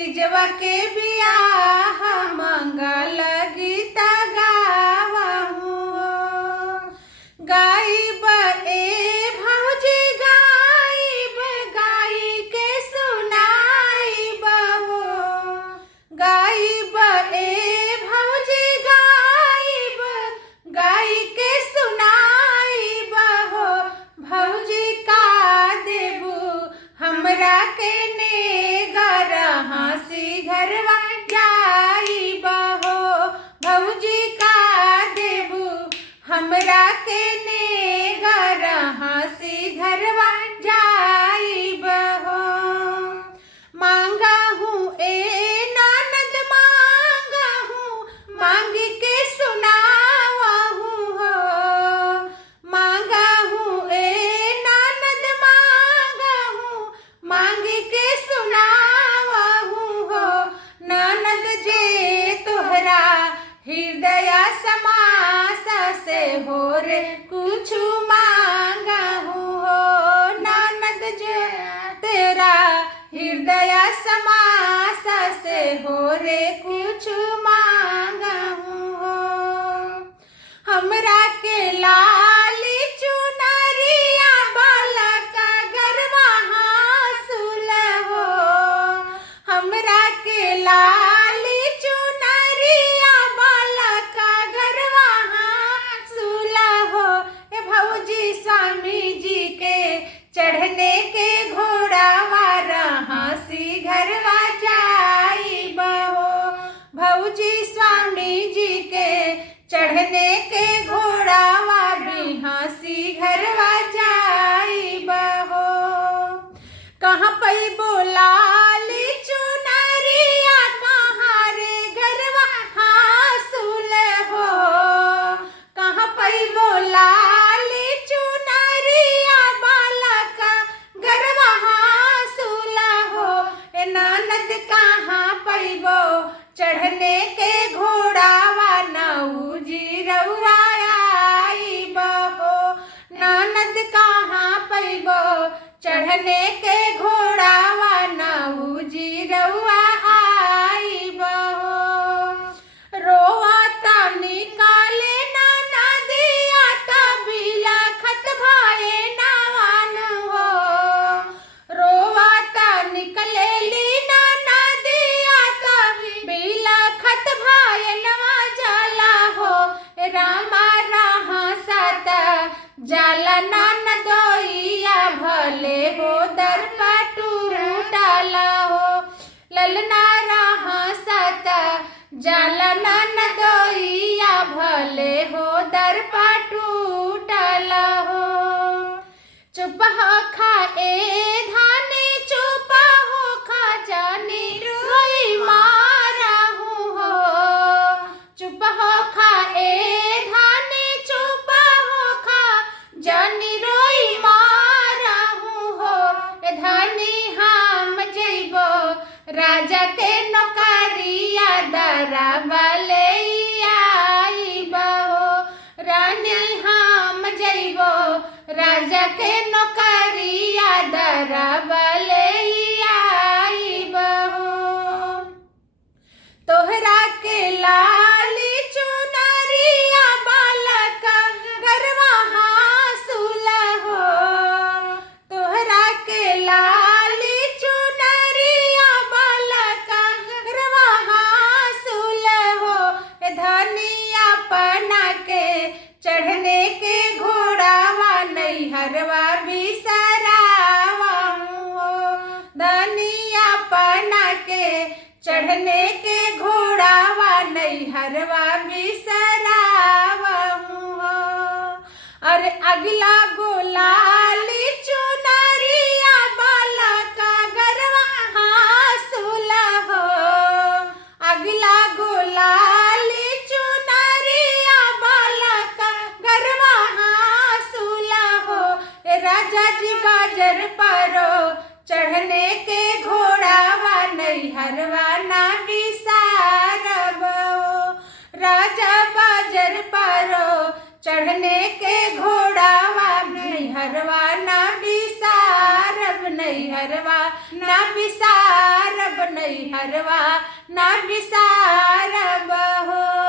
तिजवा के बियाह मंगल गीत गावहु गाइब ए भौजी गाइब गाई के सुनाइब हो गाइब ए भौजी गाइब गाई के सुनाइब हो भौजी का देबू हमरा के नेगर हंसी घरवा जाइब हो भौजी का देबू हमरा के नेगर हंसी घरवा जाइब हो मांगा हूँ ए ननद मांगा हूँ मांग के सुनावहूँ हो मांगा हूँ ए ननद मांगा हूँ मांग के सुनावहूँ हो ननद जे तोहरा हृदय समास से हो रे कुछ मांगा हूँ हो ननद जे तेरा हृदय समास से हो रे कुछ मांगा हूँ हो हमरा के लाली चुनरिया बालक गरवा हासुल हो हमरा के लाली चुनरिया बालक गरवा हासुल हो ए भौजी स्वामी जी के चढ़ने के घोड़ावा हंसी घरवा जाइब हो भौजी स्वामी जी के चढ़ने के घोड़ावा भी हंसी घरवा जाइब हो कहाँ पई बोलाली चुनरिया कहाँ रे घरवा हासुल हो कहाँ पई बोलाली चुनरिया बालक गरवा हासुल हो ए ननद कहाँ पैबो चढ़ने के घोड़ावा नऊ जी रउआ आइब हो ननद कहाँ पैबो चढ़ने के घोड़ावा नऊ जी रउआ आइब हो रोआ तानी काले नाना दिया तबीला खत भाए नावान हो रोआ तानी कलेली नाना दिया तबीला खत भाए नवा जाला हो रामा रहा सत जाला नाना दोइया भले हो दर टूटल हो ललना रहा सत जाला नाना दोइया भले हो दर टूटल हो चुप हो खा ए धानी चुप हो खा जानी रोई मारहूँ हो चुप हो खा ए धानी चुप हो खा जानी रोई मारहूँ हो ए धानी हम जइबो राजा के नौकरिया दरबा ले आइब हो रानी हम जइबो राजा के नौकरिया दरबा ले आइब हो तोहरा के लाली चुनरिया बालक गरवा हासुल हो तोहरा के लाली चुनरिया बालक गरवा हासुल हो ए धनिया पना के चढ़ने के घोड़ावा नैहरवा बिसरावहूँ हो धनिया पना के चढ़ने के घोड़ावा नैहरवा बिसरावहूँ हो अरे अगला गोलाली चुनरिया बालक गरवा हासुल हो अगला गोलाली चुनरिया बालक गरवा हासुल हो ए राजा जी बाजर परो चढ़ने के घोड़ावा नैहरवा ना बिसारब हो राजा बाजर परो चढ़ने के घोड़ावा नैहरवा ना बिसारब नहीं। नैहरवा ना बिसारब नैहरवा ना बिसारब हो।